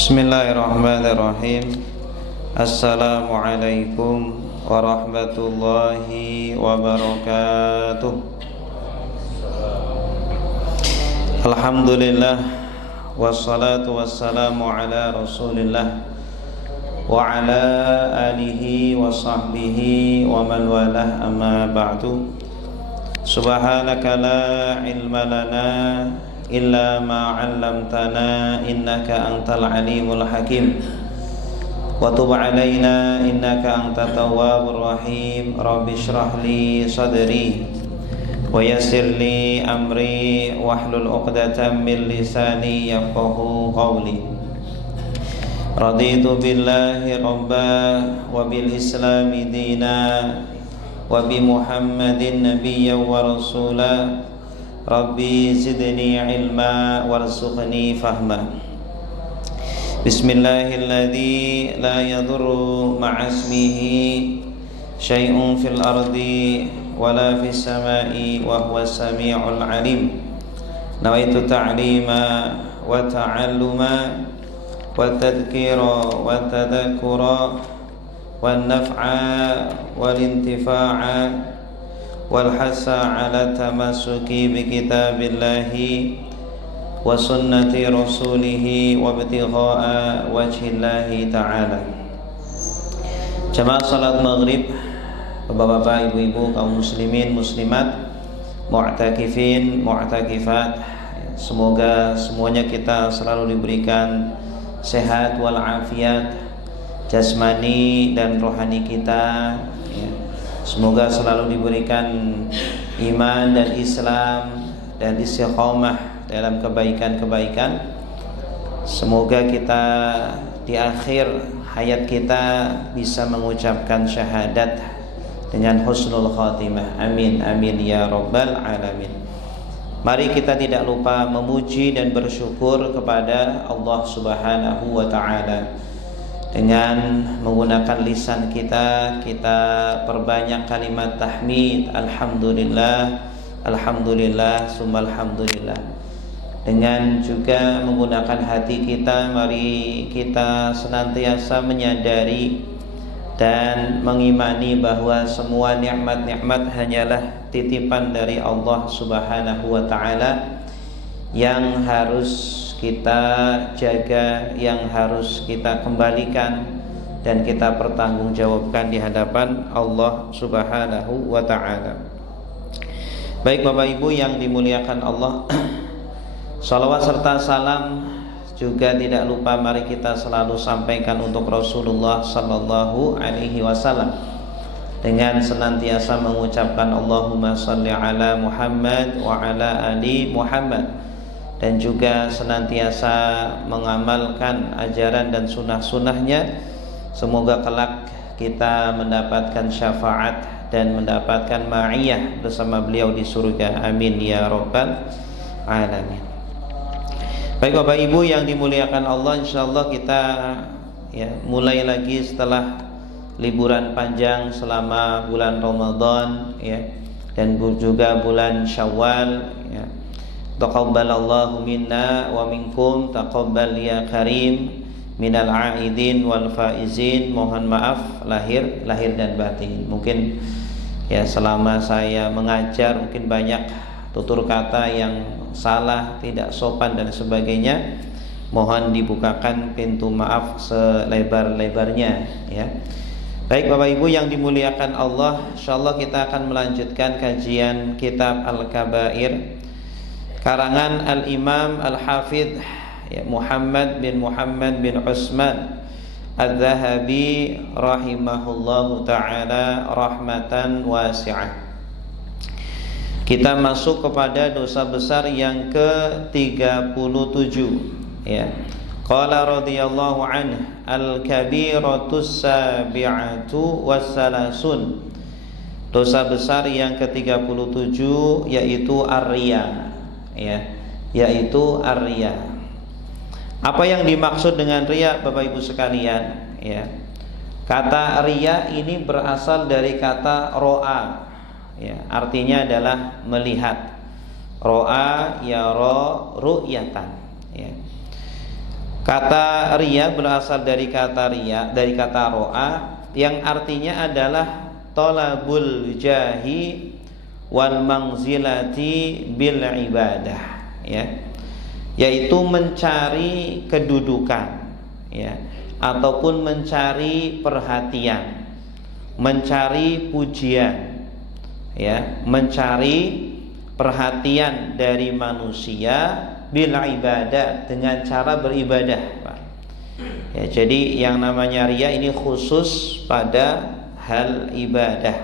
Bismillahirrahmanirrahim. Assalamualaikum warahmatullahi wabarakatuh. Alhamdulillah, wassalatu wassalamu ala rasulillah wa ala alihi wa sahbihi wa man walah, amma ba'du. Subhanaka la ilma lana illa ma 'allamtana innaka antal alimul hakim wa tub 'alaina innaka antat tawwabur rahim. Rabbi shrah li sadri wa yassir li amri wahlul 'uqdatam min lisani yafqahu qawli. Raditu billahi rabba wa bil islami dina wa bi Muhammadin nabiyyan wa rasula. Rabbi zidni ilma warzuqni fahma. Bismillahilladzi la yadurru ma'asmihi syai'un fil ardi wala fis samai wa huwas sami'ul alim. Nawaitu ta'lima wa ta'alluma wa tadhkira wa tadhakkura wan naf'a wal intifa'a wal hasa ala tamassuki bi kitabillahi wa sunnati rasulih wa ibtigha'a wajhillahi ta'ala. Jamaah salat maghrib, bapak-bapak, ibu-ibu, kaum muslimin, muslimat, mu'takifin, mu'takifat, semoga semuanya kita selalu diberikan sehat wal afiat jasmani dan rohani kita, ya. Semoga selalu diberikan iman dan Islam dan istiqomah dalam kebaikan-kebaikan. Semoga kita di akhir hayat kita bisa mengucapkan syahadat dengan husnul khatimah. Amin amin ya rabbal alamin. Mari kita tidak lupa memuji dan bersyukur kepada Allah Subhanahu wa ta'ala. Dengan menggunakan lisan kita perbanyak kalimat tahmid, alhamdulillah, alhamdulillah, summa alhamdulillah. Dengan juga menggunakan hati kita, mari kita senantiasa menyadari dan mengimani bahwa semua nikmat-nikmat hanyalah titipan dari Allah Subhanahu wa ta'ala, yang harus kita jaga, yang harus kita kembalikan dan kita pertanggungjawabkan di hadapan Allah Subhanahu wa ta'ala. Baik Bapak Ibu yang dimuliakan Allah, salawat serta salam juga tidak lupa mari kita selalu sampaikan untuk Rasulullah sallallahu alaihi wasallam dengan senantiasa mengucapkan Allahumma shalli ala Muhammad wa ala ali Muhammad, dan juga senantiasa mengamalkan ajaran dan sunnah-sunnahnya. Semoga kelak kita mendapatkan syafaat dan mendapatkan ma'iyah bersama beliau di surga. Amin ya rabbal alamin. Baik Bapak Ibu yang dimuliakan Allah, insyaallah kita mulai lagi setelah liburan panjang selama bulan Ramadan, dan juga bulan Syawal, Taqabbalallahu minna wa minkum, taqabbal ya karim, minal aidin wal faizin. Mohon maaf lahir dan batin. Mungkin selama saya mengajar mungkin banyak tutur kata yang salah, tidak sopan dan sebagainya. Mohon dibukakan pintu maaf selebar-lebarnya, ya. Baik Bapak Ibu yang dimuliakan Allah, insyaallah kita akan melanjutkan kajian kitab Al-Kabair karangan Al-Imam Al-Hafidh Muhammad bin Utsman Adz-Dzahabi rahimahullahu ta'ala rahmatan wasi'ah. Kita masuk kepada dosa besar yang ke-37, ya. Qala radhiyallahu anhu al-kabiratus sabi'atu wassalasun. Dosa besar yang ke-37 yaitu ar-riya, yaitu ar-riya. Apa yang dimaksud dengan riya Bapak Ibu sekalian, ya? Kata riya ini berasal dari kata ro'a, artinya adalah melihat. Ro'a yara ru'yatan, Kata riya berasal dari kata riya, dari kata ro'a, yang artinya adalah talabul jahi wal manzilati bil ibadah, ya, yaitu mencari kedudukan, ya, ataupun mencari perhatian, mencari pujian, ya, mencari perhatian dari manusia bil ibadah, dengan cara beribadah, Pak. Ya, jadi yang namanya riya ini khusus pada hal ibadah,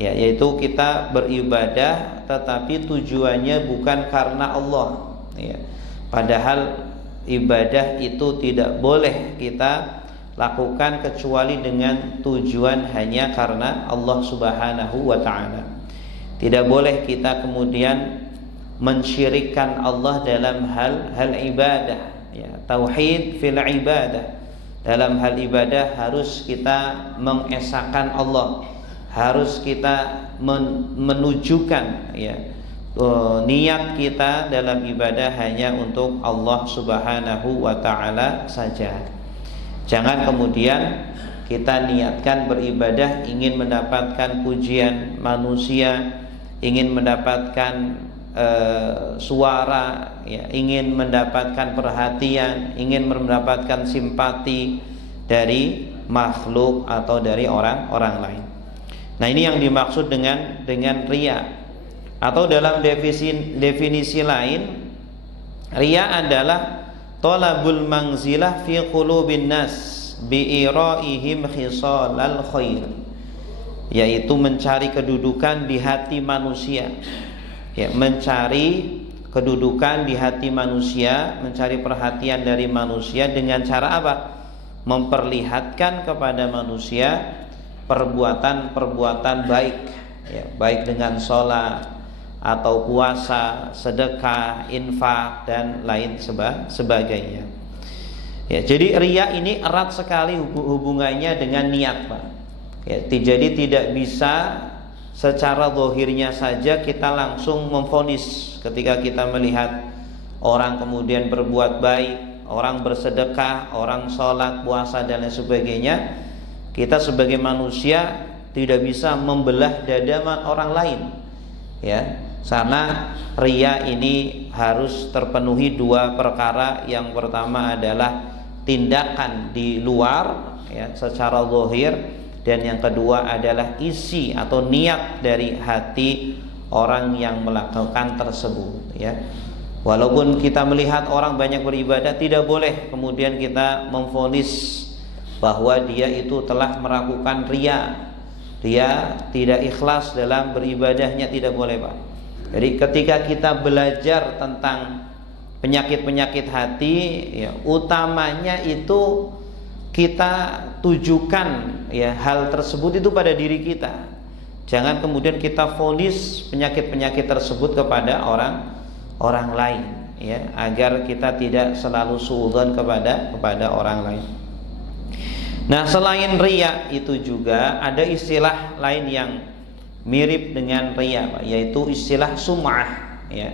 ya, yaitu kita beribadah tetapi tujuannya bukan karena Allah, ya. Padahal ibadah itu tidak boleh kita lakukan kecuali dengan tujuan hanya karena Allah Subhanahu wa ta'ala. Tidak boleh kita kemudian mensyirikkan Allah dalam hal ibadah, ya. Tauhid fil ibadah, dalam hal ibadah harus kita mengesahkan Allah, harus kita menunjukkan, ya, niat kita dalam ibadah hanya untuk Allah Subhanahu wa ta'ala saja. Jangan kemudian kita niatkan beribadah ingin mendapatkan pujian manusia, ingin mendapatkan suara, ya, ingin mendapatkan perhatian, ingin mendapatkan simpati dari makhluk atau dari orang lain. Nah, ini yang dimaksud dengan riya. Atau dalam definisi lain, riya adalah talabul manzilah fi qulubin nas bi iraihim khisalal khair, yaitu mencari kedudukan di hati manusia, ya, mencari kedudukan di hati manusia, mencari perhatian dari manusia dengan cara apa? Memperlihatkan kepada manusia perbuatan-perbuatan baik, ya, baik dengan sholat atau puasa, sedekah, infak, dan lain sebagainya. Ya, jadi riya ini erat sekali hubungannya dengan niat, Pak. Ya, jadi tidak bisa secara zahirnya saja kita langsung memvonis ketika kita melihat orang kemudian berbuat baik, orang bersedekah, orang sholat, puasa, dan lain sebagainya. Kita sebagai manusia tidak bisa membelah dada orang lain, ya. Karena riya ini harus terpenuhi dua perkara. Yang pertama adalah tindakan di luar, ya, secara zahir, dan yang kedua adalah isi atau niat dari hati orang yang melakukan tersebut, ya. Walaupun kita melihat orang banyak beribadah, tidak boleh kemudian kita memvonis bahwa dia itu telah melakukan riya, dia tidak ikhlas dalam beribadahnya, tidak boleh, Pak. Jadi ketika kita belajar tentang penyakit-penyakit hati, ya, utamanya itu kita tujukan, ya, hal tersebut itu pada diri kita. Jangan kemudian kita vonis penyakit-penyakit tersebut kepada orang lain, ya, agar kita tidak selalu suudzon kepada orang lain. Nah, selain riya itu juga ada istilah lain yang mirip dengan riya, Pak, yaitu istilah sum'ah, ya.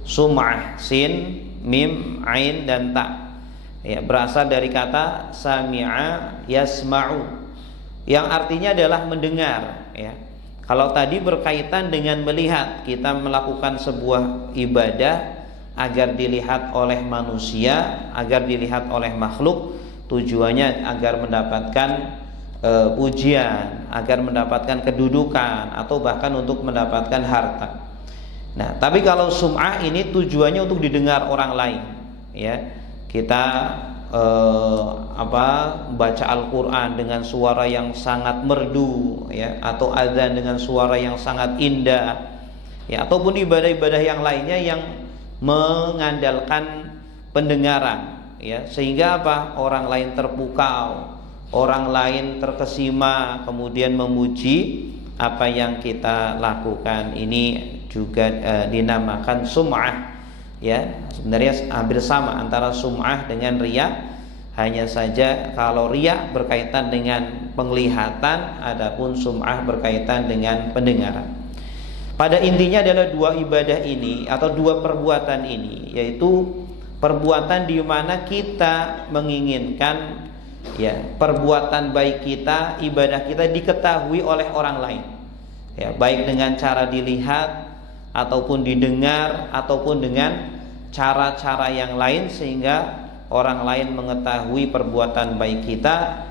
Sum'ah, sin, mim, ain, dan ta, ya, berasal dari kata sami'a yasma'u, yang artinya adalah mendengar, ya. Kalau tadi berkaitan dengan melihat, kita melakukan sebuah ibadah agar dilihat oleh manusia, agar dilihat oleh makhluk, tujuannya agar mendapatkan pujian, agar mendapatkan kedudukan, atau bahkan untuk mendapatkan harta. Nah, tapi kalau sum'ah ini tujuannya untuk didengar orang lain, ya. Kita baca Al-Quran dengan suara yang sangat merdu, ya, atau azan dengan suara yang sangat indah, ya, ataupun ibadah-ibadah yang lainnya yang mengandalkan pendengaran, ya, sehingga orang lain terpukau, orang lain terkesima, kemudian memuji apa yang kita lakukan. Ini juga dinamakan sum'ah, ya. Sebenarnya hampir sama antara sum'ah dengan riya, hanya saja kalau riya berkaitan dengan penglihatan, adapun sum'ah berkaitan dengan pendengaran. Pada intinya adalah dua ibadah ini atau dua perbuatan ini, yaitu perbuatan di mana kita menginginkan ya perbuatan baik kita, ibadah kita diketahui oleh orang lain. Ya, baik dengan cara dilihat ataupun didengar ataupun dengan cara-cara yang lain sehingga orang lain mengetahui perbuatan baik kita,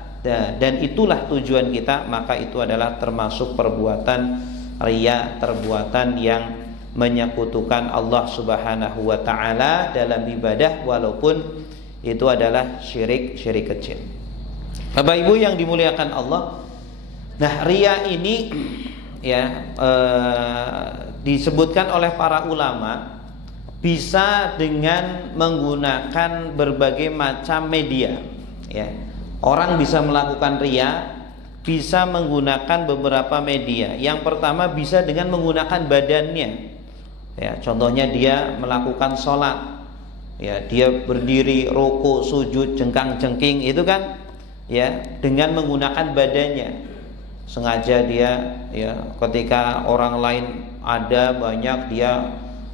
dan itulah tujuan kita, maka itu adalah termasuk perbuatan riya, perbuatan yang menyekutukan Allah Subhanahu wa taala dalam ibadah, walaupun itu adalah syirik kecil. Bapak Ibu yang dimuliakan Allah, nah riya ini ya disebutkan oleh para ulama bisa dengan menggunakan berbagai macam media. Ya, orang bisa melakukan riya bisa menggunakan beberapa media. Yang pertama bisa dengan menggunakan badannya. Ya, contohnya dia melakukan sholat. Ya, dia berdiri, ruku, sujud, jengkang-jengking, itu kan ya dengan menggunakan badannya. Sengaja dia ya ketika orang lain ada banyak, dia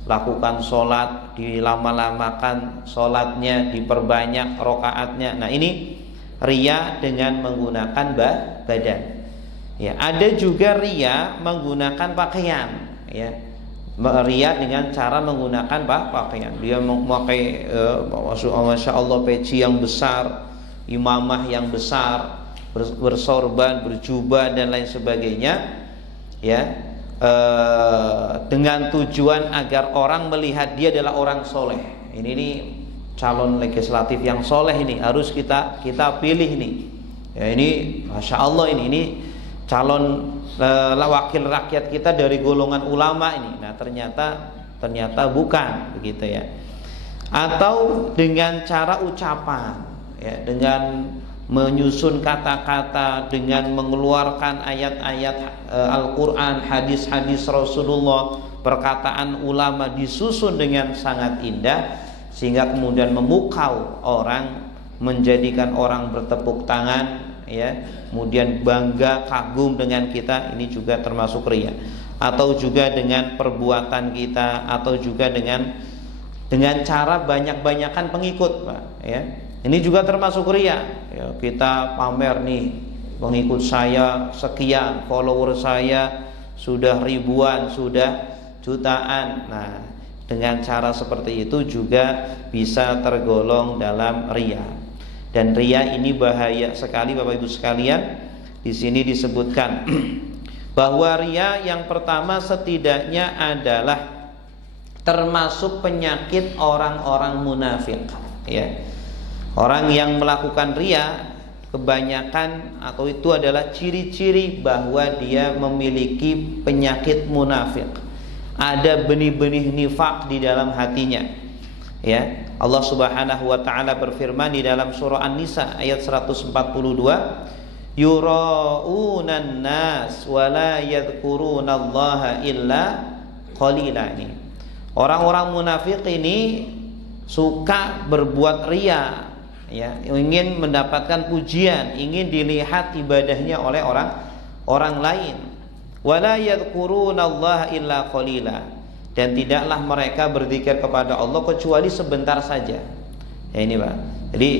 lakukan sholat, dilama-lamakan sholatnya, diperbanyak rokaatnya. Nah ini riya dengan menggunakan badan. Ya, ada juga riya menggunakan pakaian. Ya, riya dengan cara menggunakan pakaian. Dia memakai masya Allah peci yang besar, imamah yang besar, bersorban, berjubah dan lain sebagainya. Ya, dengan tujuan agar orang melihat dia adalah orang soleh. Ini calon legislatif yang soleh ini harus kita pilih nih. Ya, ini masya Allah ini calon wakil rakyat kita dari golongan ulama ini. Nah ternyata bukan begitu ya. Atau dengan cara ucapan, ya, dengan menyusun kata-kata, dengan mengeluarkan ayat-ayat Al-Quran, hadis-hadis Rasulullah, perkataan ulama disusun dengan sangat indah sehingga kemudian memukau orang, menjadikan orang bertepuk tangan, ya, kemudian bangga, kagum dengan kita. Ini juga termasuk riya. Atau juga dengan perbuatan kita, atau juga dengan cara banyak-banyakan pengikut, Pak, ya. Ini juga termasuk riya. Ya, kita pamer nih, pengikut saya sekian, follower saya sudah ribuan, sudah jutaan. Nah, dengan cara seperti itu juga bisa tergolong dalam riya. Dan riya ini bahaya sekali, Bapak Ibu sekalian. Di sini disebutkan bahwa riya yang pertama setidaknya adalah termasuk penyakit orang-orang munafik, ya. Orang yang melakukan riya kebanyakan atau itu adalah ciri-ciri bahwa dia memiliki penyakit munafik. Ada benih-benih nifak di dalam hatinya. Ya, Allah Subhanahu wa taala berfirman di dalam surah An-Nisa ayat 142, yura'unan nas wa la yadhkurunallaha illa qalila. Orang-orang munafik ini suka berbuat riya, ya, ingin mendapatkan pujian, ingin dilihat ibadahnya oleh orang lain. Wala yadhkurunallaha illa qalila, dan tidaklah mereka berzikir kepada Allah kecuali sebentar saja. Ya, ini Pak. Jadi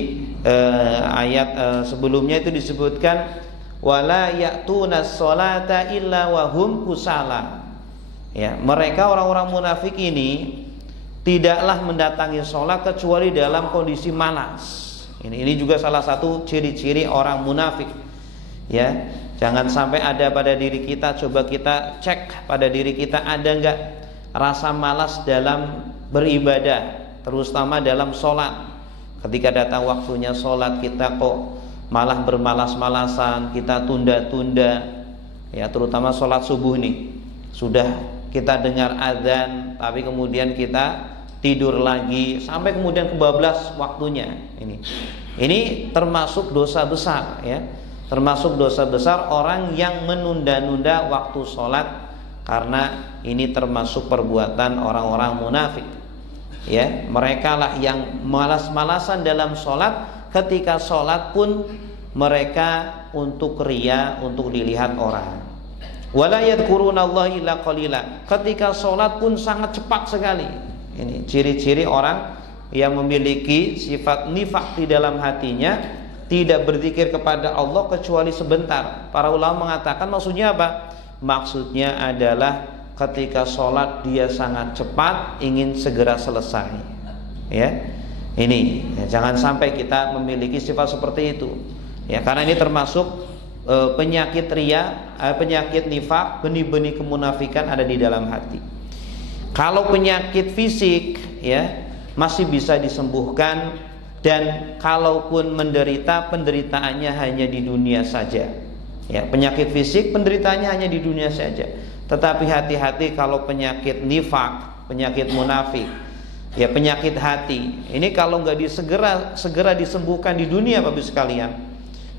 ayat sebelumnya itu disebutkan wala ya'tunas sholata illa wahum kusala. Ya, mereka orang-orang munafik ini tidaklah mendatangi sholat kecuali dalam kondisi malas. Ini juga salah satu ciri-ciri orang munafik. Ya, jangan sampai ada pada diri kita. Coba kita cek pada diri kita, ada enggak rasa malas dalam beribadah, terutama dalam sholat. Ketika datang waktunya sholat, kita kok malah bermalas-malasan, kita tunda-tunda. Ya, terutama sholat subuh nih, sudah kita dengar azan, tapi kemudian kita tidur lagi sampai kemudian kebablas waktunya. Ini termasuk dosa besar, ya. Termasuk dosa besar orang yang menunda-nunda waktu sholat, karena ini termasuk perbuatan orang-orang munafik. Ya, mereka lah yang malas-malasan dalam sholat. Ketika sholat pun mereka untuk riya, untuk dilihat orang. Wala yadhkurunallaha illa qalila. Ketika sholat pun sangat cepat sekali. Ini ciri-ciri orang yang memiliki sifat nifak di dalam hatinya, tidak berzikir kepada Allah kecuali sebentar. Para ulama mengatakan maksudnya apa? Maksudnya adalah ketika sholat dia sangat cepat, ingin segera selesai. Ya, ini jangan sampai kita memiliki sifat seperti itu. Ya, karena ini termasuk penyakit ria, penyakit nifak, benih-benih kemunafikan ada di dalam hati. Kalau penyakit fisik, ya, masih bisa disembuhkan, dan kalaupun menderita, penderitaannya hanya di dunia saja. Ya, penyakit fisik penderitaannya hanya di dunia saja. Tetapi hati-hati kalau penyakit nifak, penyakit munafik, ya penyakit hati, ini kalau nggak segera disembuhkan di dunia, Bapak sekalian,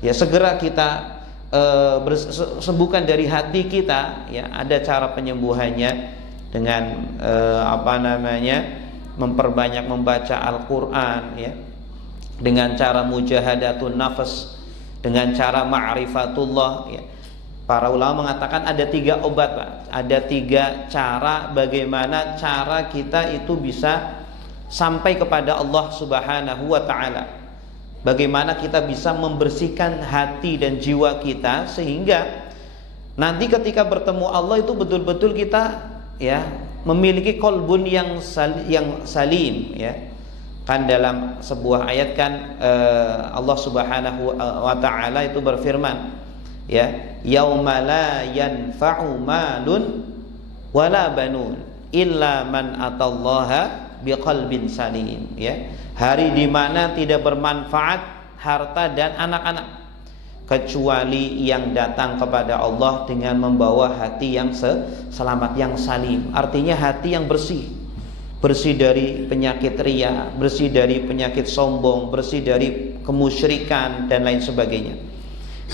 ya segera kita sembuhkan dari hati kita. Ya, ada cara penyembuhannya dengan memperbanyak membaca Al-Quran, ya, dengan cara mujahadatun nafas, dengan cara ma'rifatullah. Ya. Para ulama mengatakan ada 3 obat, Pak. Ada 3 cara bagaimana cara kita itu bisa sampai kepada Allah Subhanahu wa ta'ala. Bagaimana kita bisa membersihkan hati dan jiwa kita sehingga nanti ketika bertemu Allah itu betul-betul kita, ya, memiliki qalbun yang salim, ya. Kan dalam sebuah ayat kan Allah Subhanahu wa ta'ala itu berfirman, ya, yauma la yanfa'u malun wala banun illa man atallaha biqalbin salim, ya. Hari di mana tidak bermanfaat harta dan anak-anak kecuali yang datang kepada Allah dengan membawa hati yang selamat, yang salim. Artinya hati yang bersih, bersih dari penyakit ria, bersih dari penyakit sombong, bersih dari kemusyrikan dan lain sebagainya.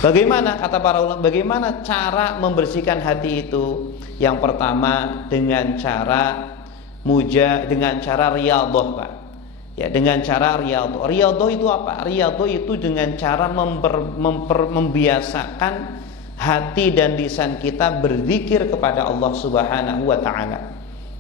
Bagaimana, kata para ulama, bagaimana cara membersihkan hati itu? Yang pertama dengan cara riyadhah, Pak. Ya, dengan cara riyadhah. Riyadhah itu apa? Riyadhah itu dengan cara membiasakan hati dan lisan kita berzikir kepada Allah Subhanahu wa ta'ala.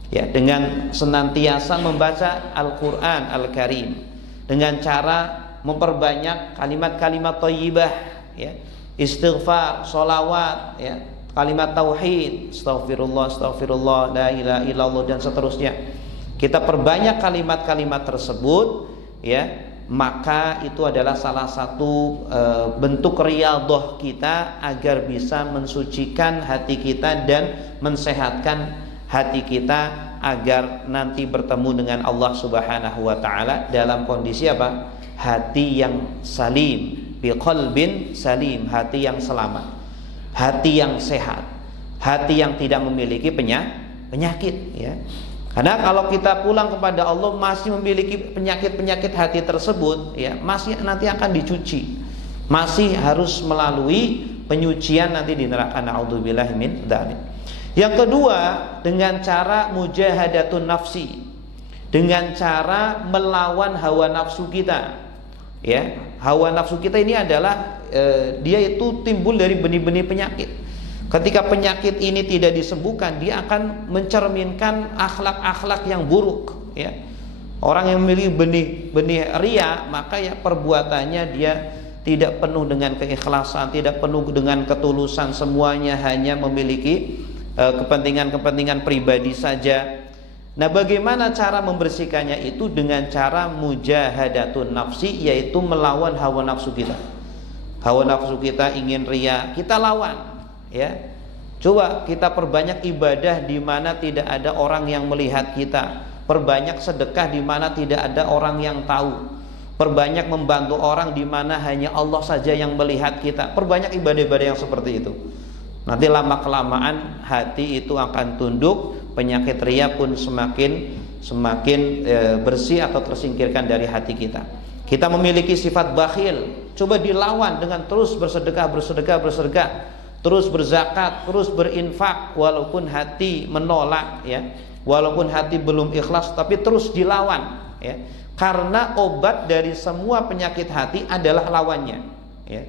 Ya, dengan senantiasa membaca Al-Quran Al-Karim, dengan cara memperbanyak kalimat-kalimat thayyibah, ya, istighfar, sholawat, ya, kalimat tauhid, astaghfirullah, la ilaha illallah, dan seterusnya. Kita perbanyak kalimat-kalimat tersebut, ya, maka itu adalah salah satu bentuk riyadhah kita agar bisa mensucikan hati kita dan mensehatkan hati kita agar nanti bertemu dengan Allah Subhanahu wa ta'ala dalam kondisi apa? Hati yang salim, biqalbin salim, hati yang selamat, hati yang sehat, hati yang tidak memiliki penyakit, ya. Karena kalau kita pulang kepada Allah masih memiliki penyakit-penyakit hati tersebut, ya, masih nanti akan dicuci, masih harus melalui penyucian nanti di neraka. Na'udzubillahi min dzalik. Yang kedua, dengan cara mujahadatun nafsi, dengan cara melawan hawa nafsu kita. Ya, hawa nafsu kita ini adalah dia itu timbul dari benih-benih penyakit. Ketika penyakit ini tidak disembuhkan, dia akan mencerminkan akhlak-akhlak yang buruk, ya. Orang yang memiliki benih ria, maka ya perbuatannya dia tidak penuh dengan keikhlasan, tidak penuh dengan ketulusan, semuanya hanya memiliki kepentingan-kepentingan pribadi saja. Nah, bagaimana cara membersihkannya itu? Dengan cara mujahadatun nafsi, yaitu melawan hawa nafsu kita. Hawa nafsu kita ingin ria, kita lawan. Ya, coba kita perbanyak ibadah di mana tidak ada orang yang melihat kita, perbanyak sedekah di mana tidak ada orang yang tahu, perbanyak membantu orang di mana hanya Allah saja yang melihat kita, perbanyak ibadah-ibadah yang seperti itu. Nanti lama kelamaan hati itu akan tunduk, penyakit ria pun semakin bersih atau tersingkirkan dari hati kita. Kita memiliki sifat bakhil, coba dilawan dengan terus bersedekah, terus berzakat, terus berinfak, walaupun hati menolak, ya, walaupun hati belum ikhlas, tapi terus dilawan, ya, karena obat dari semua penyakit hati adalah lawannya, ya.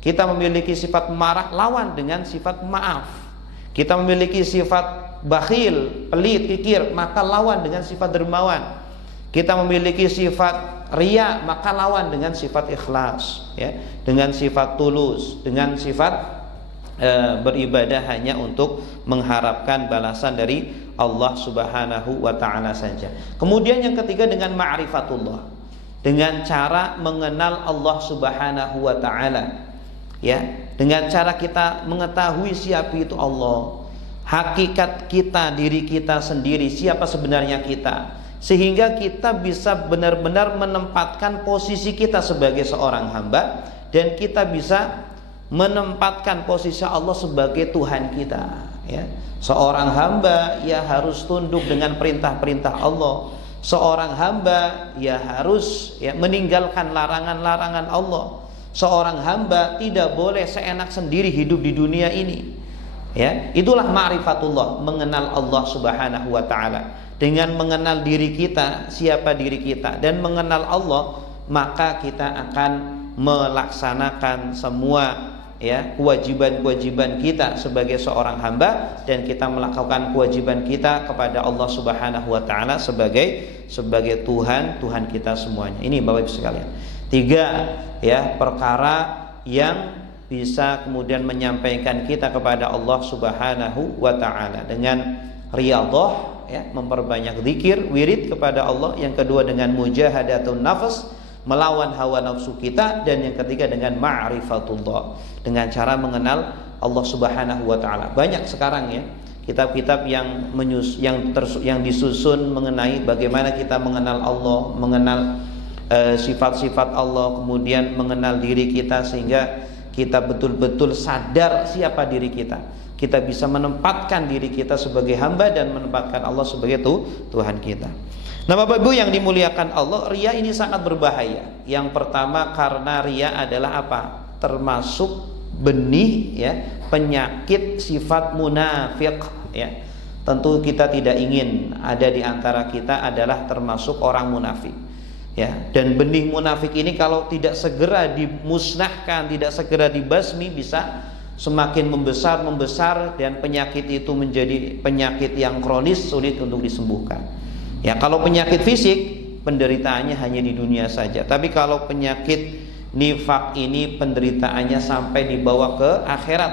Kita memiliki sifat marah, lawan dengan sifat maaf. Kita memiliki sifat bakhil, pelit, kikir, maka lawan dengan sifat dermawan. kita memiliki sifat riya, maka lawan dengan sifat ikhlas, ya, dengan sifat tulus, dengan sifat beribadah hanya untuk mengharapkan balasan dari Allah Subhanahu wa ta'ala saja. Kemudian yang ketiga dengan ma'rifatullah, dengan cara mengenal Allah Subhanahu wa ta'ala, ya, dengan cara kita mengetahui siapa itu Allah, hakikat kita, diri kita sendiri, siapa sebenarnya kita, sehingga kita bisa benar-benar menempatkan posisi kita sebagai seorang hamba, dan kita bisa menempatkan posisi Allah sebagai Tuhan kita, ya. Seorang hamba ya harus tunduk dengan perintah-perintah Allah. Seorang hamba ya harus ya meninggalkan larangan-larangan Allah. Seorang hamba tidak boleh seenak sendiri hidup di dunia ini, ya. Itulah ma'rifatullah, mengenal Allah Subhanahu wa ta'ala. Dengan mengenal diri kita, siapa diri kita, dan mengenal Allah, maka kita akan melaksanakan semua, ya, kewajiban-kewajiban kita sebagai seorang hamba, dan kita melakukan kewajiban kita kepada Allah Subhanahu wa ta'ala sebagai Tuhan kita semuanya. Ini Bapak Ibu sekalian, 3 ya perkara yang bisa kemudian menyampaikan kita kepada Allah Subhanahu wa ta'ala. Dengan riyadhah, ya, memperbanyak zikir, wirid kepada Allah. Yang kedua dengan mujahadatun nafs, melawan hawa nafsu kita. Dan yang ketiga dengan ma'rifatullah, dengan cara mengenal Allah Subhanahu wa ta'ala. Banyak sekarang ya kitab-kitab yang disusun mengenai bagaimana kita mengenal Allah, mengenal sifat-sifat Allah, kemudian mengenal diri kita sehingga kita betul-betul sadar siapa diri kita. Kita bisa menempatkan diri kita sebagai hamba dan menempatkan Allah sebagai Tuhan kita. Nah Bapak Ibu yang dimuliakan Allah, riya ini sangat berbahaya. Yang pertama karena riya adalah apa? Termasuk benih, ya, penyakit sifat munafik, ya. Tentu kita tidak ingin ada di antara kita adalah termasuk orang munafik, ya. Dan benih munafik ini kalau tidak segera dimusnahkan, tidak segera dibasmi, bisa semakin membesar dan penyakit itu menjadi penyakit yang kronis, sulit untuk disembuhkan. Ya, kalau penyakit fisik penderitaannya hanya di dunia saja. Tapi kalau penyakit nifak ini penderitaannya sampai dibawa ke akhirat,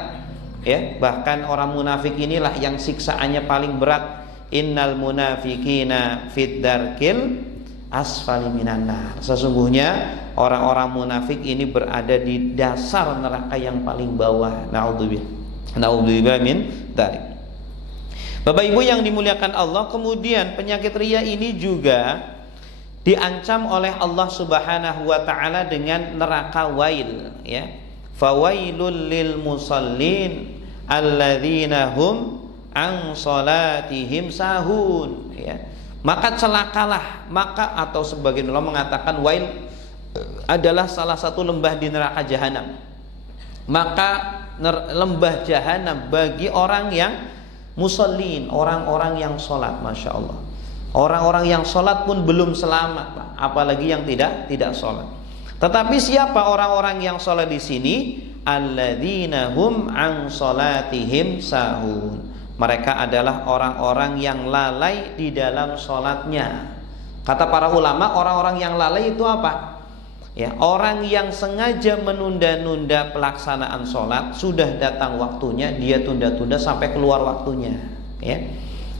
ya. Bahkan orang munafik inilah yang siksaannya paling berat. Innal munafikina fid darkil asfali minan nar. Sesungguhnya orang-orang munafik ini berada di dasar neraka yang paling bawah. Na'udzubillah min dzalik. Bapak Ibu yang dimuliakan Allah, kemudian penyakit riya ini juga diancam oleh Allah Subhanahu wa ta'ala dengan neraka wail, ya. Fawailul lil musallin alladzina hum an salatihim sahun, ya. Maka celakalah, atau sebagian ulama mengatakan wail adalah salah satu lembah di neraka jahanam. Maka lembah jahanam bagi orang yang musallin, orang-orang yang sholat. Masya Allah, orang-orang yang sholat pun belum selamat, Pak. Apalagi yang tidak sholat. Tetapi siapa orang-orang yang sholat di sini? Alladzina hum an sholatihim sahun. Mereka adalah orang-orang yang lalai di dalam sholatnya. Kata para ulama, orang-orang yang lalai itu apa? Ya, orang yang sengaja menunda-nunda pelaksanaan sholat. Sudah datang waktunya, dia tunda-tunda sampai keluar waktunya, ya.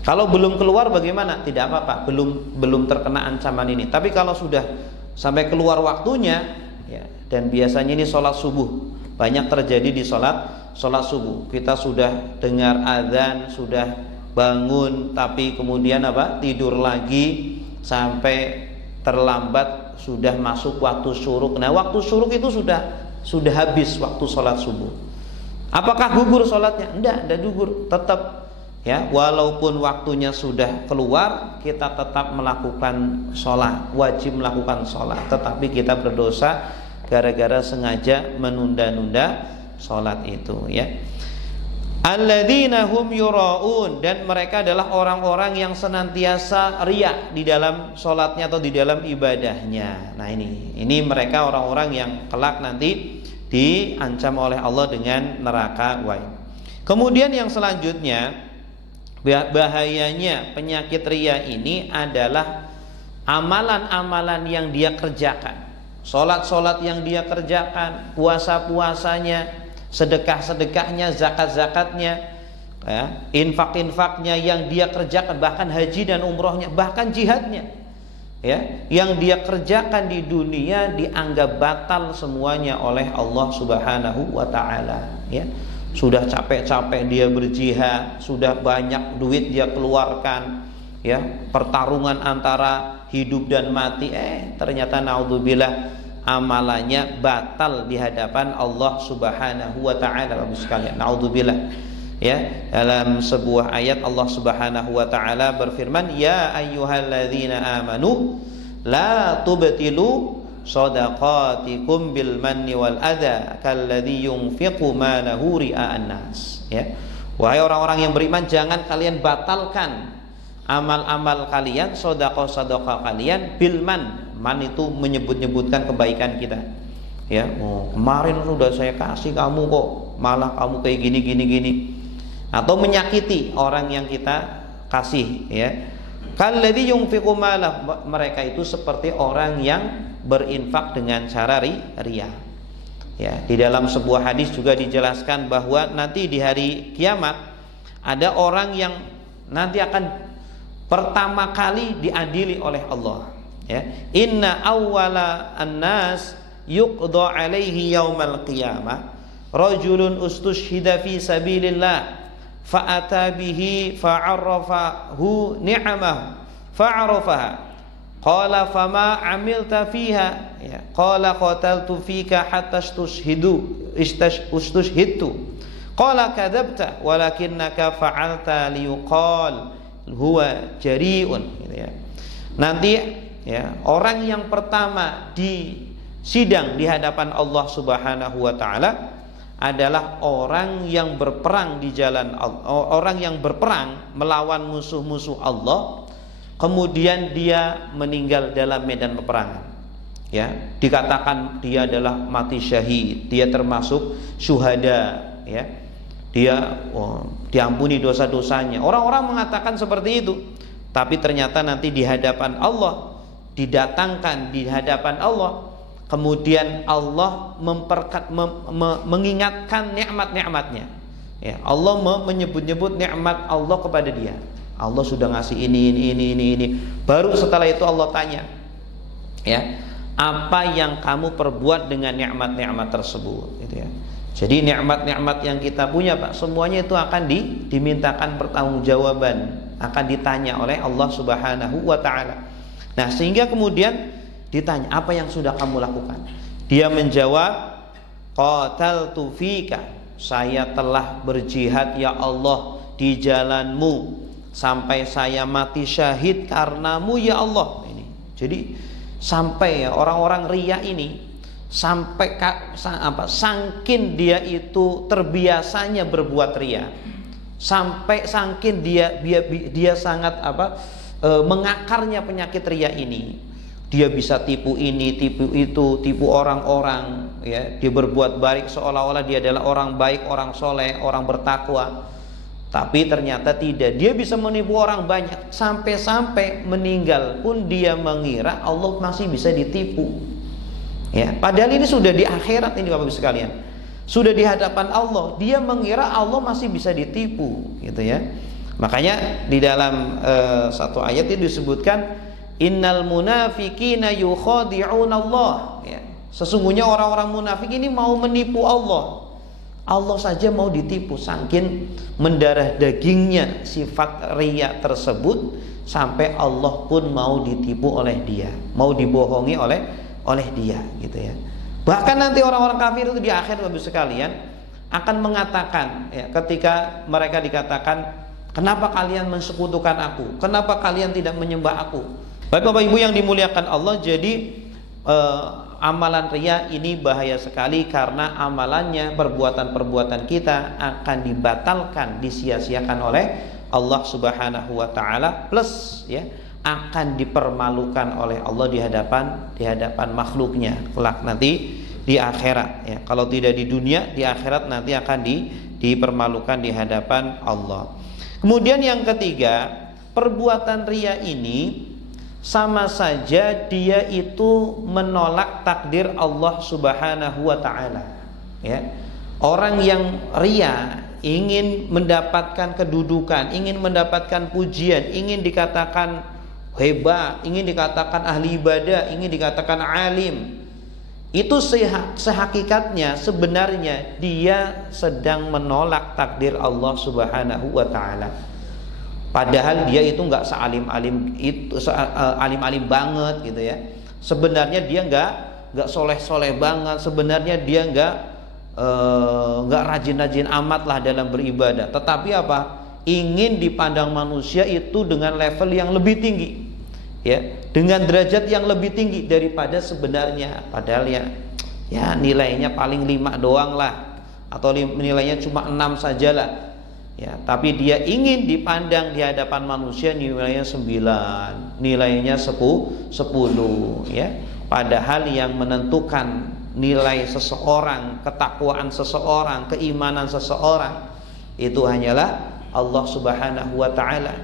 Kalau belum keluar bagaimana? Tidak apa-apa, belum terkena ancaman ini. Tapi kalau sudah sampai keluar waktunya, ya, dan biasanya ini sholat subuh, banyak terjadi di sholat subuh. Kita sudah dengar azan, sudah bangun, tapi kemudian apa? Tidur lagi sampai terlambat, sudah masuk waktu syuruk. Nah, waktu syuruk itu sudah habis waktu sholat subuh. Apakah gugur sholatnya? Enggak gugur, tetap, ya. Walaupun waktunya sudah keluar, kita tetap melakukan sholat, wajib melakukan sholat. Tetapi kita berdosa gara-gara sengaja menunda-nunda sholat itu, ya. Alladzina hum yura'un, dan mereka adalah orang-orang yang senantiasa riya di dalam sholatnya atau di dalam ibadahnya. Nah ini mereka orang-orang yang kelak nanti diancam oleh Allah dengan neraka wail. Kemudian yang selanjutnya, bahayanya penyakit riya ini adalah amalan-amalan yang dia kerjakan, sholat-sholat yang dia kerjakan, puasa-puasanya, sedekah-sedekahnya, zakat-zakatnya, ya, infak-infaknya yang dia kerjakan, bahkan haji dan umrohnya, bahkan jihadnya, ya, yang dia kerjakan di dunia dianggap batal semuanya oleh Allah Subhanahu wa taala, ya. Sudah capek-capek dia berjihad, sudah banyak duit dia keluarkan, ya, pertarungan antara hidup dan mati, ternyata naudzubillah amalannya batal di hadapan Allah Subhanahu wa taala. Bagus sekalian, naudzubillah. Ya, dalam sebuah ayat Allah Subhanahu wa taala berfirman, ya ayyuhalladzina amanu la tubtilu shadaqatikum bil manni wal adza kalladzi yunfiqu malahu ria'an nas. Ya, wahai orang-orang yang beriman, jangan kalian batalkan amal-amal kalian, sedekah-sedekah kalian, bilman. Man itu menyebut-nyebutkan kebaikan kita. Ya, kemarin sudah saya kasih kamu kok, malah kamu kayak gini. Atau menyakiti orang yang kita kasih, ya. Kalladzi yunfiqu malah, mereka itu seperti orang yang berinfak dengan cara riya. Ya, di dalam sebuah hadis juga dijelaskan bahwa nanti di hari kiamat ada orang yang nanti akan pertama kali diadili oleh Allah, ya. Inna awwala an-nas yuqda alaihi yaumal qiyamah rajulun ustushhida fi sabilillah fa'ata bihi fa'arrafahu ni'amahu fa'arafaha qala fama amilta fiha, ya, qala qataltu fika hatta ustushhidtu qala kadzabta walakinnaka fa'alta liyuqal huwa jari'un, gitu ya. Nanti, ya, orang yang pertama di sidang di hadapan Allah Subhanahu wa taala adalah orang yang berperang di jalan Allah, orang yang berperang melawan musuh-musuh Allah, kemudian dia meninggal dalam medan peperangan, ya, dikatakan dia adalah mati syahid, dia termasuk syuhada, ya, dia diampuni dosa-dosanya. Orang-orang mengatakan seperti itu, tapi ternyata nanti di hadapan Allah, didatangkan di hadapan Allah, kemudian Allah mengingatkan nikmat-nikmatnya, ya, Allah menyebut-nyebut nikmat Allah kepada dia. Allah sudah ngasih ini. Baru setelah itu Allah tanya, ya, apa yang kamu perbuat dengan nikmat-nikmat tersebut, gitu ya. Jadi nikmat-nikmat yang kita punya, Pak, semuanya itu akan dimintakan pertanggungjawaban, akan ditanya oleh Allah Subhanahu wa taala. Nah, sehingga kemudian ditanya, apa yang sudah kamu lakukan? Dia menjawab, qataltu fika, saya telah berjihad ya Allah di jalanmu sampai saya mati syahid karenamu ya Allah. Ini. Jadi sampai, ya, orang-orang riya ini sampai sangkin dia itu terbiasanya berbuat riya, sampai sangkin dia sangat mengakarnya penyakit riya ini, dia bisa tipu ini, tipu itu, tipu orang-orang, ya, dia berbuat baik seolah-olah dia adalah orang baik, orang soleh, orang bertakwa, tapi ternyata tidak. Dia bisa menipu orang banyak, sampai-sampai meninggal pun dia mengira Allah masih bisa ditipu. Ya, padahal ini sudah di akhirat ini, Bapak Ibu sekalian. Sudah di hadapan Allah, dia mengira Allah masih bisa ditipu, gitu ya. Makanya di dalam satu ayat itu disebutkan, innal munafiqina yukhadi'un Allah, ya. Sesungguhnya orang-orang munafik ini mau menipu Allah. Allah saja mau ditipu, saking mendarah dagingnya sifat riya tersebut, sampai Allah pun mau ditipu oleh dia, mau dibohongi oleh dia, gitu ya. Bahkan nanti orang-orang kafir itu di akhir, Bapak sekalian, akan mengatakan, ya, ketika mereka dikatakan, kenapa kalian mensekutukan aku? Kenapa kalian tidak menyembah aku? Bapak Ibu yang dimuliakan Allah, jadi amalan riya ini bahaya sekali, karena amalannya, perbuatan-perbuatan kita akan dibatalkan, disia-siakan oleh Allah Subhanahu wa taala, plus, ya, akan dipermalukan oleh Allah di hadapan makhluknya kelak nanti di akhirat, ya. Kalau tidak di dunia, di akhirat nanti akan dipermalukan di hadapan Allah. Kemudian yang ketiga, perbuatan riya ini sama saja dia itu menolak takdir Allah Subhanahu wa taala. Ya. Orang yang ria ingin mendapatkan kedudukan, ingin mendapatkan pujian, ingin dikatakan hebat, ingin dikatakan ahli ibadah, ingin dikatakan alim. Itu sehakikatnya sebenarnya dia sedang menolak takdir Allah Subhanahu wa taala. Padahal dia itu nggak sealim-alim itu, alim-alim banget gitu ya. Sebenarnya dia nggak soleh-soleh banget. Sebenarnya dia nggak rajin-rajin amat lah dalam beribadah. Tetapi apa? Ingin dipandang manusia itu dengan level yang lebih tinggi, ya, dengan derajat yang lebih tinggi daripada sebenarnya. Padahal ya nilainya paling 5 doang lah, atau nilainya cuma 6 sajalah. Ya, tapi dia ingin dipandang di hadapan manusia nilainya 9, nilainya 10, ya. Padahal yang menentukan nilai seseorang, ketakwaan seseorang, keimanan seseorang itu hanyalah Allah Subhanahu wa taala.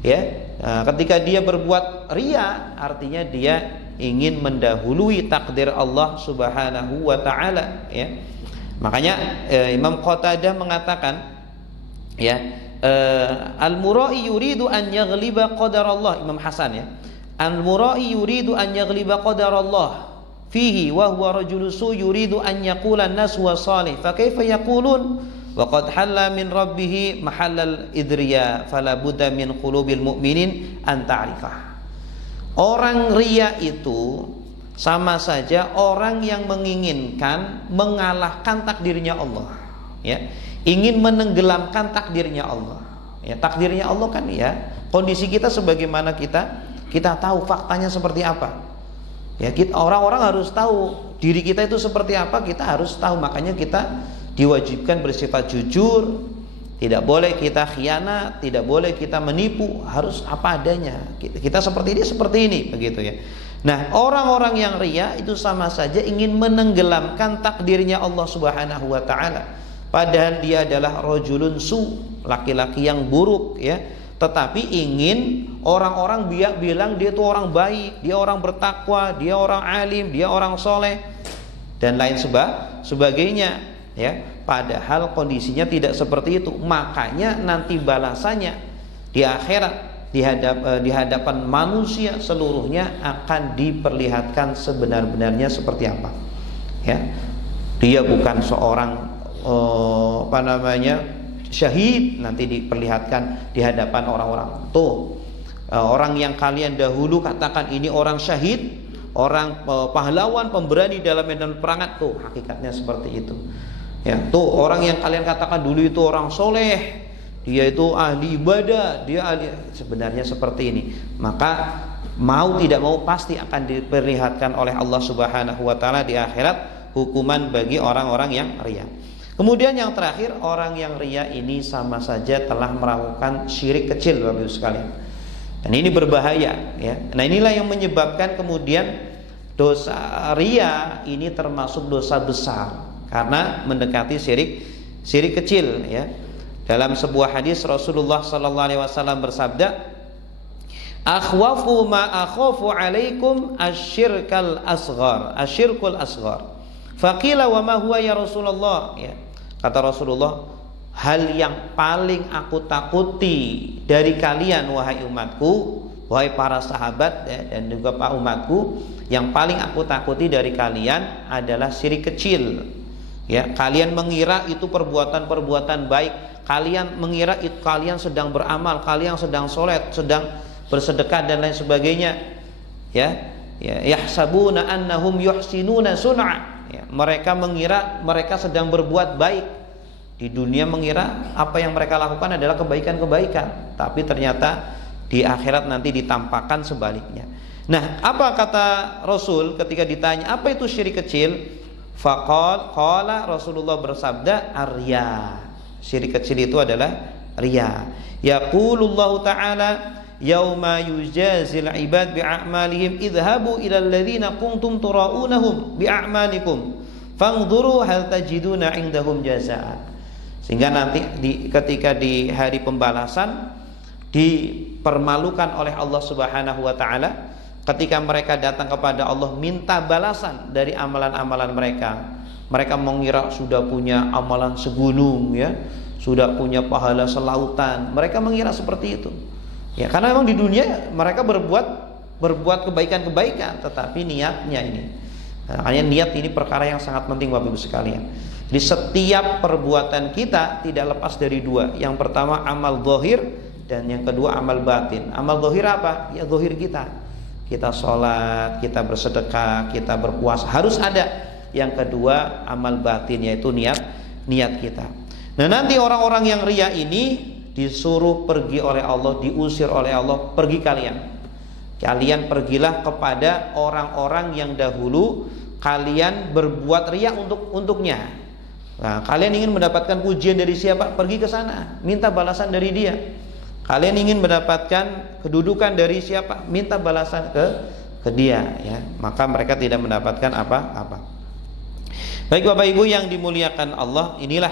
Ya. Nah, ketika dia berbuat riya, artinya dia ingin mendahului takdir Allah Subhanahu wa taala, ya. Makanya Imam Qatadah mengatakan, ya, al-murai yuridu an yaghliba qadar Allah. Imam Hasan, ya, al-murai yuridu an yaghliba qadar Allah fihi wa huwa rajulun yuridu an yaqula an-nas wa salih fa kaifa yaqulun wa qad halla min rabbih mahallal idriya fala budda min qulubil mu'minin an ta'rifah. Orang riya itu sama saja orang yang menginginkan mengalahkan takdirnya Allah, ya, ingin menenggelamkan takdirnya Allah. Ya, takdirnya Allah kan, ya, kondisi kita sebagaimana kita tahu faktanya seperti apa. Ya, orang-orang harus tahu diri kita itu seperti apa, kita harus tahu. Makanya kita diwajibkan bersifat jujur, tidak boleh kita khianat, tidak boleh kita menipu, harus apa adanya. Kita seperti ini, begitu ya. Nah, orang-orang yang riya itu sama saja ingin menenggelamkan takdirnya Allah Subhanahu wa taala. Padahal dia adalah rajulun su, laki-laki yang buruk, ya. Tetapi ingin orang-orang bilang dia itu orang baik, dia orang bertakwa, dia orang alim, dia orang soleh, dan lain sebagainya, ya. Padahal kondisinya tidak seperti itu. Makanya nanti balasannya di akhirat, di hadapan manusia seluruhnya akan diperlihatkan sebenar-benarnya seperti apa, ya. Dia bukan seorang syahid, nanti diperlihatkan di hadapan orang-orang. Tuh, orang yang kalian dahulu katakan ini orang syahid, orang pahlawan, pemberani dalam medan perang, tuh hakikatnya seperti itu. Ya, tuh orang yang kalian katakan dulu itu orang soleh, dia itu ahli ibadah, dia ahli, sebenarnya seperti ini. Maka mau tidak mau pasti akan diperlihatkan oleh Allah Subhanahu wa taala di akhirat hukuman bagi orang-orang yang riya. Kemudian yang terakhir, orang yang riya ini sama saja telah melakukan syirik kecil, Bapak Ibu sekalian. Dan ini berbahaya, ya. Nah, inilah yang menyebabkan kemudian dosa riya ini termasuk dosa besar karena mendekati syirik kecil, ya. Dalam sebuah hadis Rasulullah sallallahu alaihi wasallam bersabda, "Akhwafu ma akhafu alaikum asyirkul asghar." Faqila wa ma huwa ya Rasulullah, ya. Kata Rasulullah, hal yang paling aku takuti dari kalian wahai umatku, wahai para sahabat, ya, dan juga pak umatku, yang paling aku takuti dari kalian adalah syirik kecil. Ya, kalian mengira itu perbuatan-perbuatan baik, kalian mengira itu kalian sedang beramal, kalian sedang sholat, sedang bersedekah dan lain sebagainya. Ya, yahsabuna annahum yuhsinuna sun'a. Ya, mereka mengira mereka sedang berbuat baik. Di dunia mengira apa yang mereka lakukan adalah kebaikan-kebaikan, tapi ternyata di akhirat nanti ditampakkan sebaliknya. Nah, apa kata Rasul ketika ditanya apa itu syirik kecil? Qala Rasulullah bersabda, arya. Syirik kecil itu adalah riya. Yaqulullahu ta'ala yauma yujazil ibad bi'a'malihim idhabu ilal ladzina kuntum turaunahum bi'a'malikum fangduru hal tajiduna indahum jazaa. Sehingga nanti ketika di hari pembalasan dipermalukan oleh Allah Subhanahu wa taala ketika mereka datang kepada Allah minta balasan dari amalan-amalan mereka. Mereka mengira sudah punya amalan segunung, ya, sudah punya pahala selautan. Mereka mengira seperti itu. Ya, karena memang di dunia mereka berbuat kebaikan-kebaikan, tetapi niatnya ini. Makanya niat ini perkara yang sangat penting Bapak Ibu sekalian. Jadi setiap perbuatan kita tidak lepas dari dua. Yang pertama amal zahir dan yang kedua amal batin. Amal zahir apa? Ya zahir kita. Kita sholat, kita bersedekah, kita berpuasa, harus ada. Yang kedua amal batin, yaitu niat kita. Nah, nanti orang-orang yang riya ini disuruh pergi oleh Allah, diusir oleh Allah, pergi kalian pergilah kepada orang-orang yang dahulu kalian berbuat riya untuknya. Nah, kalian ingin mendapatkan pujian dari siapa? Pergi ke sana, minta balasan dari dia. Kalian ingin mendapatkan kedudukan dari siapa? Minta balasan ke dia, ya. Maka mereka tidak mendapatkan apa-apa. Baik Bapak Ibu yang dimuliakan Allah, inilah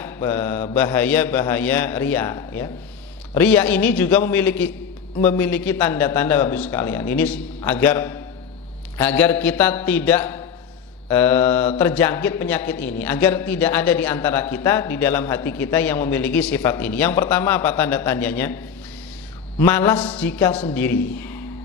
bahaya-bahaya riya, ya. Riya ini juga memiliki tanda-tanda Bapak Ibu sekalian. Ini agar kita tidak terjangkit penyakit ini, agar tidak ada di antara kita, di dalam hati kita yang memiliki sifat ini. Yang pertama apa tanda-tandanya? Malas jika sendiri,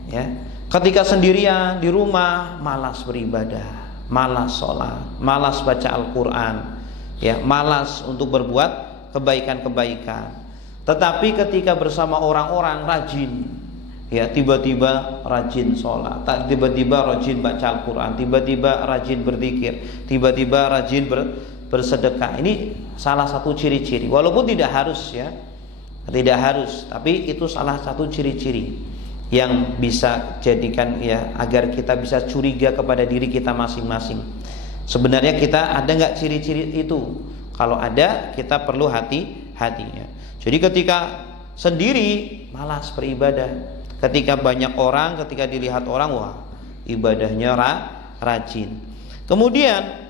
ya. Ketika sendirian di rumah malas beribadah, malas sholat, malas baca Al-Quran, ya, malas untuk berbuat kebaikan-kebaikan. Tetapi ketika bersama orang-orang rajin, ya, tiba-tiba rajin sholat, tiba-tiba rajin baca Al-Quran, tiba-tiba rajin berzikir, tiba-tiba rajin bersedekah. Ini salah satu ciri-ciri. Walaupun tidak harus, ya, tidak harus, tapi itu salah satu ciri-ciri yang bisa jadikan, ya, agar kita bisa curiga kepada diri kita masing-masing. Sebenarnya kita ada nggak ciri-ciri itu? Kalau ada, kita perlu hati-hatinya. Jadi ketika sendiri malas beribadah, ketika banyak orang, ketika dilihat orang, wah, ibadahnya rajin. Kemudian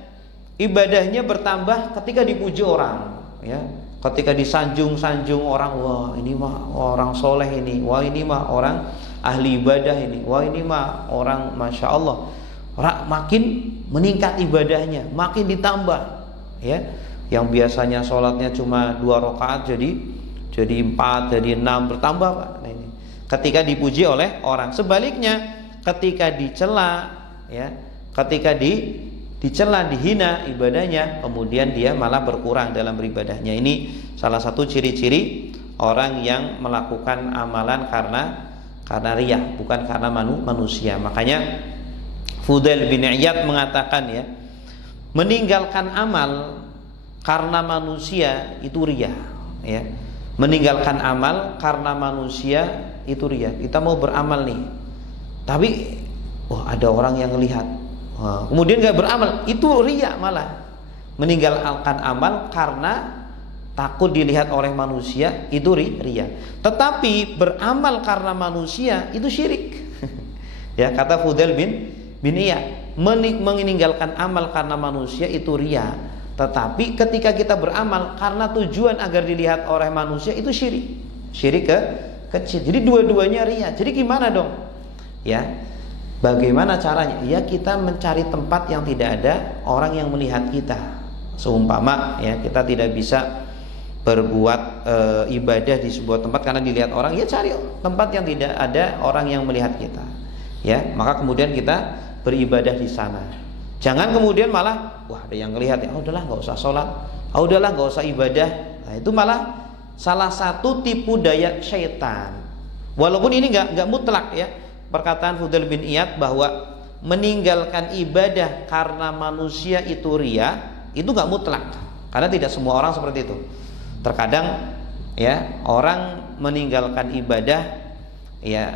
ibadahnya bertambah ketika dipuji orang, ya. Ketika disanjung-sanjung orang, wah ini mah orang soleh ini, wah ini mah orang ahli ibadah ini, wah ini mah orang masya Allah, makin meningkat ibadahnya, makin ditambah, ya. Yang biasanya sholatnya cuma 2 rakaat jadi 4, jadi 6, bertambah Pak. Nah, ini ketika dipuji oleh orang. Sebaliknya ketika dicela, ya, ketika dicela, dihina ibadahnya, kemudian dia malah berkurang dalam beribadahnya. Ini salah satu ciri-ciri orang yang melakukan amalan karena riya, bukan karena manusia. Makanya Fudail bin Iyad mengatakan, ya, meninggalkan amal karena manusia itu riya, ya. Meninggalkan amal karena manusia itu riya. Kita mau beramal nih, tapi ada orang yang melihat, kemudian gak beramal, itu riya. Malah meninggalkan amal karena takut dilihat oleh manusia, itu riya. Tetapi beramal karena manusia itu syirik. Ya, kata Fudail bin Iyad, meninggalkan amal karena manusia itu riya. Tetapi ketika kita beramal karena tujuan agar dilihat oleh manusia, itu syirik kecil. Jadi dua-duanya riya. Jadi gimana dong? Ya, bagaimana caranya? Ya, kita mencari tempat yang tidak ada orang yang melihat kita. Seumpama, ya, kita tidak bisa berbuat ibadah di sebuah tempat karena dilihat orang, ya cari tempat yang tidak ada orang yang melihat kita, ya, maka kemudian kita beribadah di sana. Jangan kemudian malah, wah ada yang melihat, ya udahlah nggak usah sholat, udahlah nggak usah ibadah. Nah, itu malah salah satu tipu daya syaitan. Walaupun ini nggak mutlak, ya, perkataan Fudail bin Iyad bahwa meninggalkan ibadah karena manusia itu riya, itu nggak mutlak, karena tidak semua orang seperti itu. Terkadang, ya, orang meninggalkan ibadah, ya,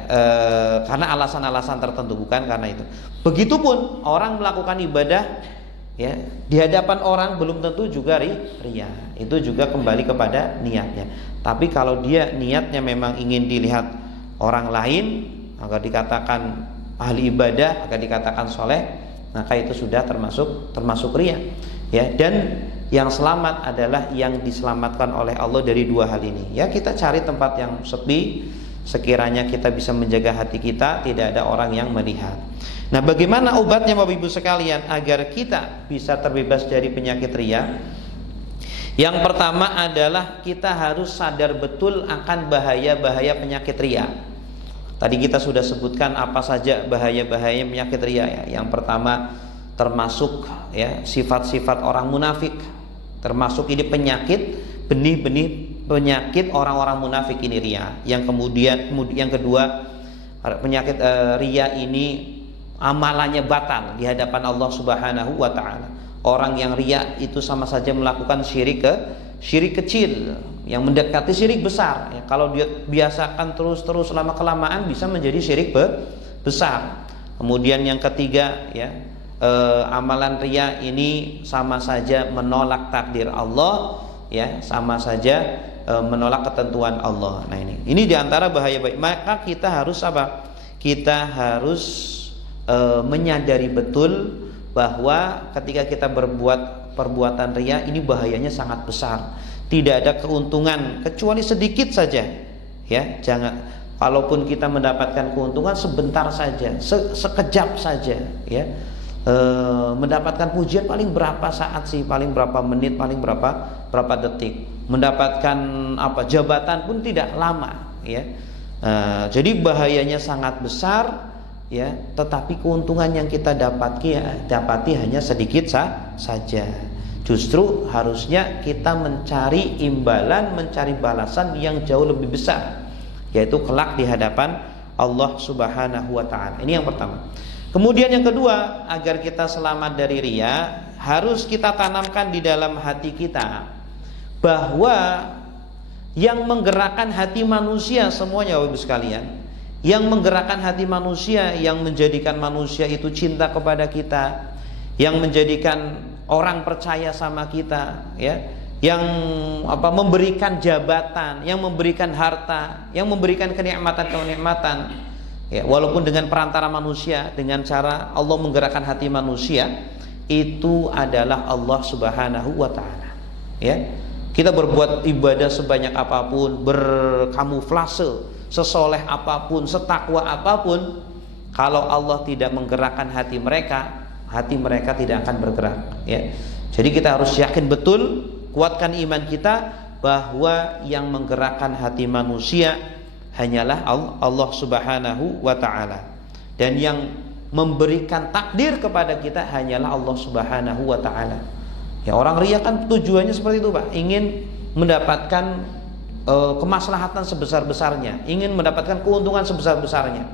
karena alasan-alasan tertentu, bukan karena itu. Begitupun orang melakukan ibadah, ya, di hadapan orang belum tentu juga riya. Itu juga kembali kepada niatnya. Tapi kalau dia niatnya memang ingin dilihat orang lain, agar dikatakan ahli ibadah, agar dikatakan soleh, maka itu sudah termasuk riya, ya. Dan yang selamat adalah yang diselamatkan oleh Allah dari dua hal ini. Ya, kita cari tempat yang sepi, sekiranya kita bisa menjaga hati kita, tidak ada orang yang melihat. Nah, bagaimana obatnya Bapak Ibu sekalian agar kita bisa terbebas dari penyakit riya? Yang pertama adalah kita harus sadar betul akan bahaya-bahaya penyakit riya. Tadi kita sudah sebutkan apa saja bahaya-bahaya penyakit riya ya. Yang pertama termasuk ya sifat-sifat orang munafik. Termasuk ini penyakit, benih-benih penyakit orang-orang munafik ini riya. Yang kedua penyakit riya ini amalannya batal di hadapan Allah Subhanahu wa taala. Orang yang riya itu sama saja melakukan syirik kecil yang mendekati syirik besar ya. Kalau dia biasakan terus lama-kelamaan bisa menjadi syirik besar. Kemudian yang ketiga ya, amalan riya ini sama saja menolak takdir Allah ya, sama saja menolak ketentuan Allah. Nah, ini diantara bahaya baik. Maka kita harus apa? Kita harus menyadari betul bahwa ketika kita berbuat perbuatan riya ini bahayanya sangat besar. Tidak ada keuntungan kecuali sedikit saja. Ya, jangan. Kalaupun kita mendapatkan keuntungan sebentar saja, sekejap saja. Ya, mendapatkan pujian paling berapa saat sih? Paling berapa menit? Paling berapa detik? Mendapatkan jabatan pun tidak lama ya. Jadi bahayanya sangat besar ya, tetapi keuntungan yang kita dapati hanya sedikit saja. Justru harusnya kita mencari imbalan, mencari balasan yang jauh lebih besar, yaitu kelak di hadapan Allah Subhanahu wa taala. Ini yang pertama. Kemudian yang kedua, agar kita selamat dari riya, harus kita tanamkan di dalam hati kita bahwa yang menggerakkan hati manusia semuanya Bapak Ibu sekalian, yang menggerakkan hati manusia, yang menjadikan manusia itu cinta kepada kita, yang menjadikan orang percaya sama kita ya, yang memberikan jabatan, yang memberikan harta, yang memberikan kenikmatan ya, walaupun dengan perantara manusia, dengan cara Allah menggerakkan hati manusia, itu adalah Allah Subhanahu wa taala ya. Kita berbuat ibadah sebanyak apapun, berkamuflase sesoleh apapun, setakwa apapun, kalau Allah tidak menggerakkan hati mereka tidak akan bergerak ya. Jadi kita harus yakin betul, kuatkan iman kita bahwa yang menggerakkan hati manusia hanyalah Allah Subhanahu wa taala, dan yang memberikan takdir kepada kita hanyalah Allah Subhanahu wa taala. Ya, orang riya kan tujuannya seperti itu Pak, ingin mendapatkan kemaslahatan sebesar-besarnya, ingin mendapatkan keuntungan sebesar-besarnya,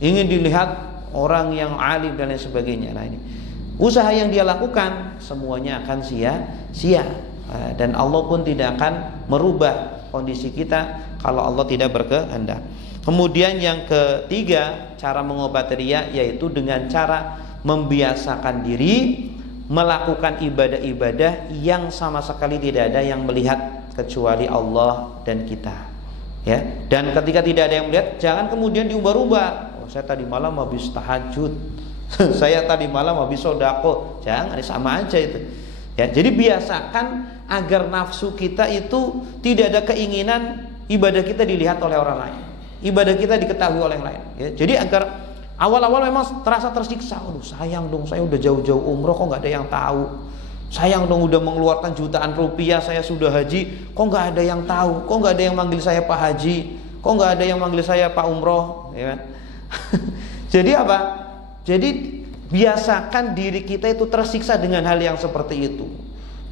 ingin dilihat orang yang alim dan lain sebagainya. Nah, ini usaha yang dia lakukan semuanya akan sia-sia, dan Allah pun tidak akan merubah kondisi kita kalau Allah tidak berkehendak. Kemudian yang ketiga, cara mengobati riya yaitu dengan cara membiasakan diri melakukan ibadah-ibadah yang sama sekali tidak ada yang melihat kecuali Allah dan kita ya. Dan ketika tidak ada yang melihat, jangan kemudian diubah-ubah. Oh, saya tadi malam habis tahajud, saya tadi malam habis sedekah. Jangan, sama aja itu ya. Jadi biasakan agar nafsu kita itu tidak ada keinginan ibadah kita dilihat oleh orang lain, ibadah kita diketahui oleh yang lain ya. Jadi agar awal-awal memang terasa tersiksa. Aduh, sayang dong, saya udah jauh-jauh umroh kok nggak ada yang tahu. Sayang dong, udah mengeluarkan jutaan rupiah, saya sudah haji, kok nggak ada yang tahu. Kok nggak ada yang manggil saya Pak Haji, kok nggak ada yang manggil saya Pak Umroh ya kan? Jadi apa? Jadi biasakan diri kita itu tersiksa dengan hal yang seperti itu.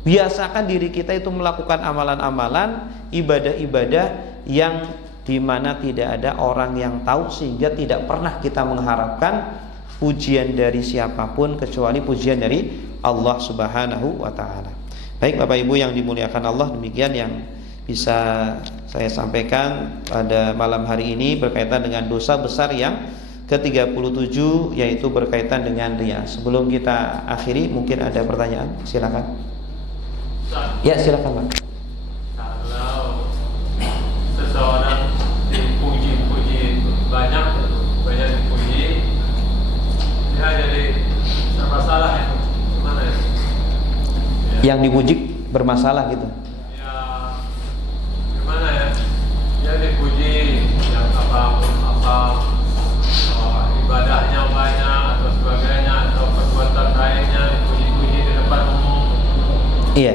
Biasakan diri kita itu melakukan amalan-amalan, ibadah-ibadah yang dimana tidak ada orang yang tahu, sehingga tidak pernah kita mengharapkan pujian dari siapapun kecuali pujian dari Allah Subhanahu wa taala. Baik Bapak Ibu yang dimuliakan Allah, demikian yang bisa saya sampaikan pada malam hari ini berkaitan dengan dosa besar yang ke-37, yaitu berkaitan dengan riya. Sebelum kita akhiri, mungkin ada pertanyaan, silakan. Ya, silakan Pak. Kalau seseorang dipuji-puji banyak dipuji, dia jadi bermasalah ya. Gimana ya? Yang dipuji bermasalah gitu. Ya, gimana ya? Dia dipuji yang apa ibadahnya banyak atau sebagainya, atau perbuatan lainnya dipuji-puji di depan umum. Iya.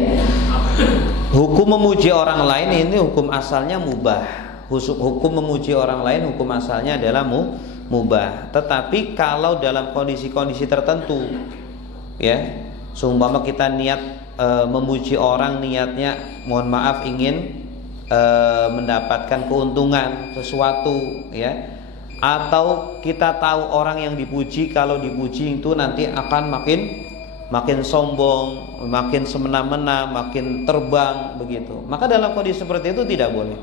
Hukum memuji orang lain ini hukum asalnya mubah. Hukum memuji orang lain hukum asalnya adalah mubah. Tetapi kalau dalam kondisi-kondisi tertentu, ya, seumpama kita niat memuji orang, niatnya mohon maaf ingin mendapatkan keuntungan sesuatu, ya, atau kita tahu orang yang dipuji, kalau dipuji itu nanti akan makin sombong, makin semena-mena, makin terbang begitu, maka dalam kondisi seperti itu tidak boleh,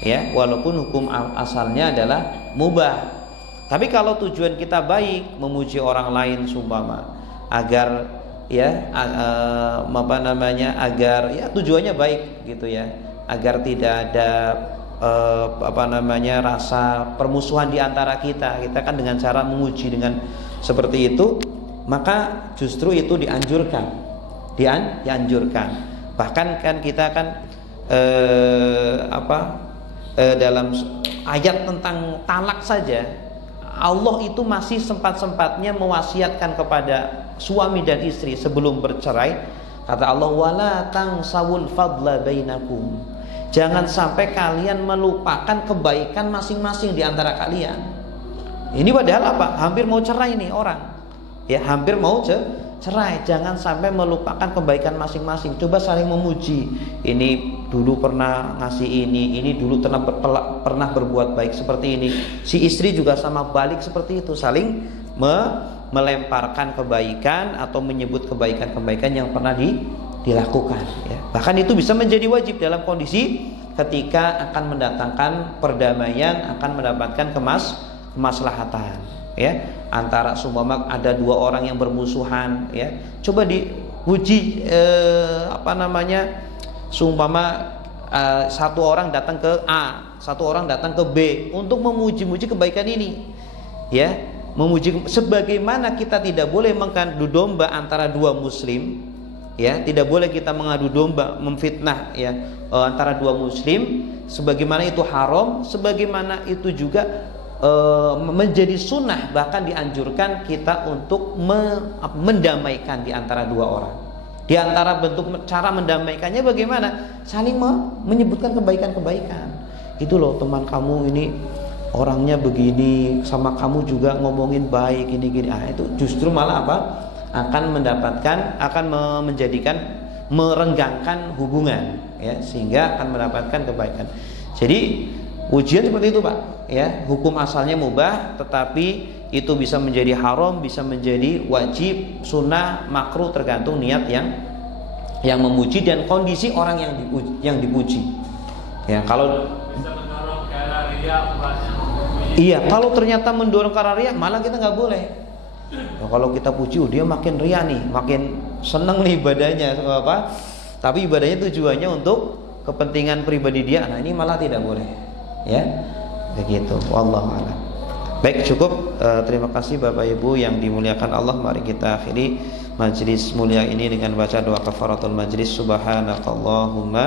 ya, walaupun hukum asalnya adalah mubah. Tapi kalau tujuan kita baik, memuji orang lain seumpama agar, ya, agar, ya, tujuannya baik gitu, ya, agar tidak ada rasa permusuhan di antara kita kan dengan cara memuji dengan seperti itu, maka justru itu dianjurkan. Bahkan kan kita kan dalam ayat tentang talak saja, Allah itu masih sempat-sempatnya mewasiatkan kepada suami dan istri sebelum bercerai. Kata Allah, wala tangsawul fadla bainakum. Jangan sampai kalian melupakan kebaikan masing-masing di antara kalian. Ini padahal apa? Hampir mau cerai nih orang. Ya, hampir mau cerai. Jangan sampai melupakan kebaikan masing-masing. Coba saling memuji. Ini dulu pernah ngasih ini dulu pernah berbuat baik seperti ini. Si istri juga sama balik seperti itu, saling melemparkan kebaikan atau menyebut kebaikan-kebaikan yang pernah dilakukan, ya. Bahkan itu bisa menjadi wajib dalam kondisi ketika akan mendatangkan perdamaian, akan mendapatkan kemaslahatan, ya, antara seumpama ada dua orang yang bermusuhan, ya, coba diuji seumpama satu orang datang ke A, satu orang datang ke B untuk memuji-muji kebaikan ini, ya, memuji. Sebagaimana kita tidak boleh mengadu domba antara dua muslim, ya, tidak boleh kita mengadu domba, memfitnah, ya, antara dua muslim, sebagaimana itu haram, sebagaimana itu juga menjadi sunnah, bahkan dianjurkan kita untuk mendamaikan di antara dua orang. Di antara bentuk cara mendamaikannya bagaimana? Saling menyebutkan kebaikan-kebaikan. Itu loh teman kamu ini orangnya begini, sama kamu juga ngomongin baik gini-gini. Itu justru malah apa? Akan merenggangkan hubungan, ya, sehingga akan mendapatkan kebaikan. Jadi ujian seperti itu, Pak, ya. Hukum asalnya mubah, tetapi itu bisa menjadi haram, bisa menjadi wajib, sunnah, makruh, tergantung niat yang memuji dan kondisi orang yang dipuji. Ya, kalau bisa mendorong ke arah riya, iya, kalau ternyata mendorong ke arah riya, malah kita nggak boleh. Ya, kalau kita puji, dia makin riya nih, makin seneng nih ibadahnya, apa? Tapi ibadahnya tujuannya untuk kepentingan pribadi dia. Nah, ini malah tidak boleh, ya, begitu. Wallahu a'lam. Baik, cukup. Terima kasih Bapak Ibu yang dimuliakan Allah. Mari kita akhiri majlis mulia ini dengan baca doa kafaratul majlis. Subhanakallahumma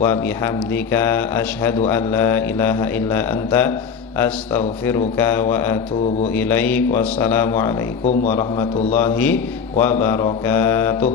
wa bihamdika asyhadu an la ilaha illa anta astaghfiruka wa atubu ilaik. Wassalamualaikum warahmatullahi wabarakatuh.